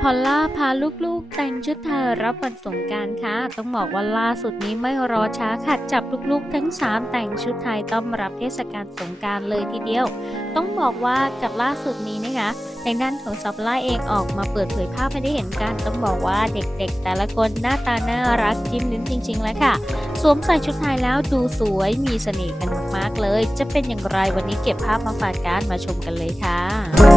พอลล่าพาลูกๆ แต่งชุดไทยรับวันสงการค่ะ ต้องบอกว่าล่าสุดนี้ไม่รอช้าค่ะจับลูกๆ ทั้ง 3 แต่งชุดไทยต้อนรับเทศกาลสงการเลยทีเดียว ต้องบอกว่ากับล่าสุดนี้นะคะในด้านของซับล่าเองออกมาเปิดเผยภาพให้ได้เห็นกันต้องบอกว่าเด็กๆ แต่ละคนหน้าตาน่ารักจิ้มลิ้นจริง ๆ แล้วค่ะ สวมใส่ชุดไทยแล้วดูสวยมีเสน่ห์กันมากๆเลย จะเป็นอย่างไรวันนี้เก็บภาพมาฝากกันมาชมกันเลยค่ะ